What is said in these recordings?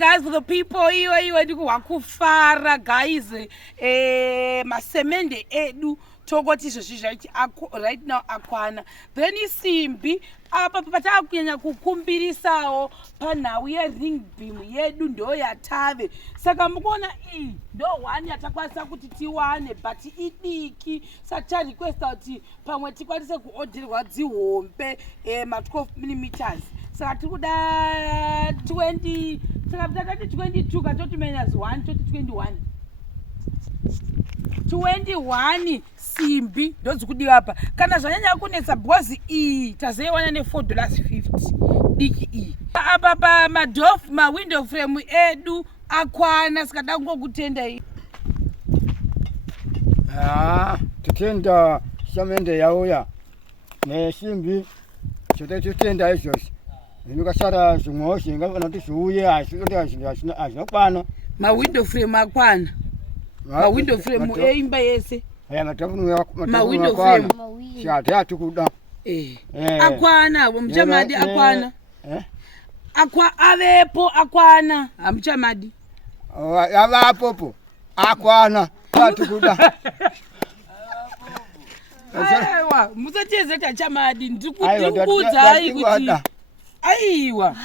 guys, for the people iwe ndikuhwakufara guys, masemende edu tokoti izvozvi right now akwana. Then isimbi apa patakunyanya kukumbirisawo panhau yering beam yedu ndo yatave. Saka mukuona iyi ndo one yatakwanisa kuti tiwane but idiki. Saka tarequesta kuti pamwe tikwanise kuorderwa dzihombe ma 12mm. Saka tiri kuda 20, saka takati 22 katoti minus 1 toti 21 simbi ndozi kudiwa apa. Kana zvanyanya kunetsa because iyi tazoiwana ne$4.50 diki iyi. Apa pa ma window frame edu akwana, saka dangokutenda iyi. Tutenda samende yauya nesimbi chote tutenda izvozvi. Ndikasara zvimwewo zvingafana kuti zviuye azvinokwana. Mawindow frame akwana. Mawindow frame eimba yese. Mawindow frame. Shati atikuda. Akwana, muchamadi akwana. Avepo akwana, hamuchamadi. Avapopo akwana atikuda. Aiwa, musachezeta chamadi ndikuudza hai kuti aiwa.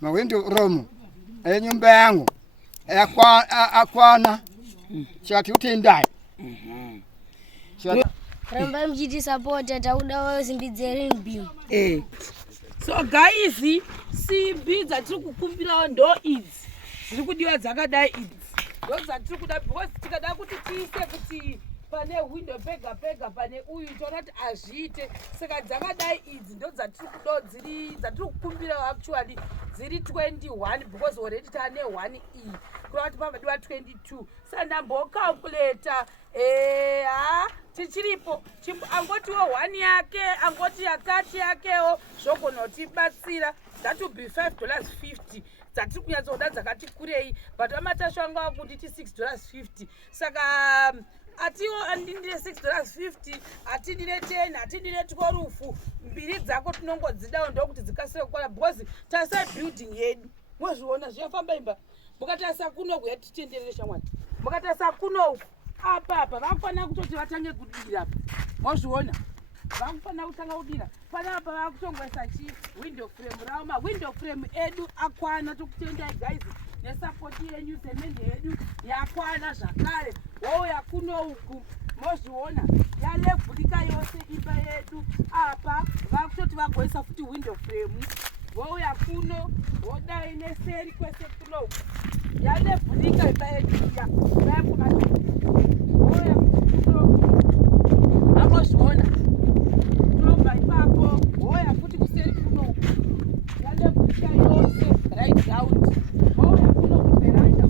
Mawindow room enyumba yangu akwana chati utendai. Ramba mjiti support atauda simbi dzering beam. So guys, simbi dzatiri kukumbirawo ndo idzi dziri kudiwa dzakadai idzi ndo dzatiri kuda because tikada kuti tiise kuti pane window pega pane uyu toona kuti azviite. Saka dzakadai idzi ndo dzatiri kukumbirawo actually dziri 21 because already tane 1 iyi kureva kuti pamadiwa 22. Saka ndambocalculata tichiripo angotiwo 1 yake angoti yakati yakewo zvogona kutibatsira. That will be $5.50 dzatiri kunyatsoda dzakati kurei but amatasvanga kuti ti $6.50. Saka atiwo andindire $6.50 atindire 10 atindire 12 mbiri dzako tinongodzidawo ndokuti dzikasire kukwana because tasai building yedu mozviona zviyafamba imba. Mukatarisa kunoku yatitenderere shamwari, mukatarisa kunoku apa vakufanira kutoti vatange kudira apa mozviona vakufanira kutanga kudira panapa vakutongoisa chi window frame ravo. Mawindow frame edu akwana tokutendai guys nesupport yenyu semende yedu yakwana zvakare. Wouya kunouku mozviona yalevhurika yose imba yedu apa vakutoti vagoisa futi window frame. Wouya kuno wodai neseri kwese kunouku yalevhurika imba yedu iya vayakumati. Wouya kuno amozviona tobva ipapo wouya futi kuseri kunouku yalevhurika yose right down. Wouya kuno kuveranda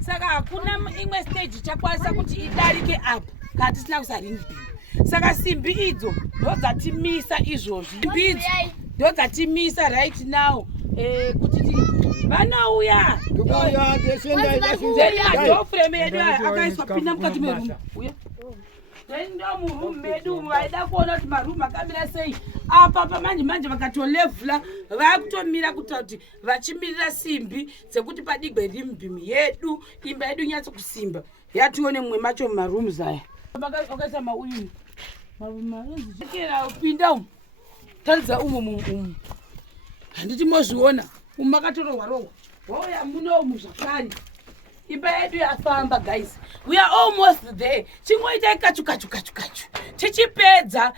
saka hakuna imwe stage chakwanisa kuti idarike apa kana tisina kusaring beam. Saka simbi idzo ndo dzatimisa izvozvi. Simbi idzo ndo dzatimisa right now kuti vanouya ndo frame yedu akaiswa pinda mukati merumu. Uya ndo murumu medu vaida kuona kuti marumu akamira sei apa pamanje vakatolevhula vakutomira kuita kuti vachimirira simbi dzekuti padigwe rim yedu imba yedu nyatso kusimba yatione mumwe macho mumarooms aya vakaisa mauyu marumaekera upinda umu taridza umu handiti mozviona umu makatororwa wauya munomu zvakare imba yedu yafamba guys. We are almost there. Chingoita kachu tichipedza